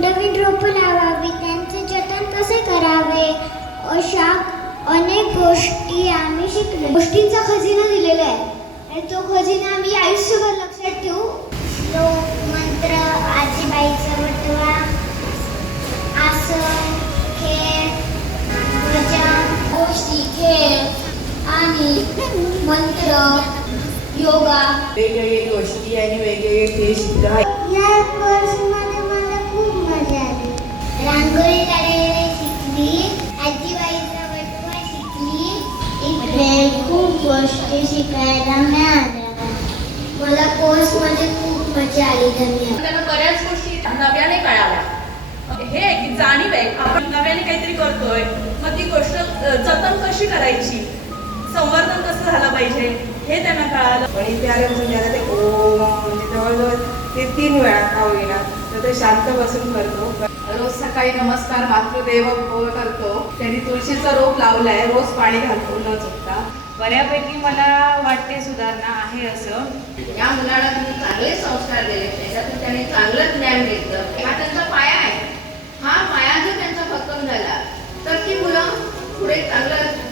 नवीन रोपं लावावी, त्यांचे जतन कसे करावे अशा अनेक गोष्टी आम्ही शिकलो. गोष्टींचा खजिना दिलेला आहे आणि तो खजिना आम्ही आयुष्यभर लक्षात ठेवू. श्लोक, मंत्र, आजीबाईचा वटवा, आसन, खेळ, भजन, गोष्टी, खेळ आणि मंत्र, योगा, वेगवेगळ्या गोष्टी आणि वेगवेगळे खेळ शिकलो आहे. या कोर्समध्ये मला खूप मजा आली. रांगोळी काढायला शिकली, आजीबाईचा वटवा शिकली. इकडे खूप गोष्टी शिकायला मिळाल्या. मला कोर्समध्ये खूप मजा आली. धन्यवाद. त्यांना बऱ्याच गोष्टी नव्याने कळाल्या. हे की जाणीव आहे आपण नव्याने काहीतरी करतोय, मग ती गोष्ट जतन कशी करायची, संवर्धन कसं झालं पाहिजे हे त्यांना कळालं. पण इथे आले म्हणजे आता ते ओम म्हणजे जवळजवळ ते 3 वेळा का होईना तर ते शांत बसून करतो. रोज सकाळी नमस्कार मातृदेव करतो. त्यांनी तुळशीचा रोप लावलाय, रोज पाणी घालतो न चुकता. बऱ्यापैकी मला वाटते सुधारणा आहे असं. या मुलाला तुम्ही चांगले संस्कार दिले, त्याच्यातून त्यांनी चांगलं ज्ञान घेतलं. हा त्यांचा पाया आहे. हा पाया जर त्यांचा भक्कम झाला तर ती मुलं पुढे चांगलं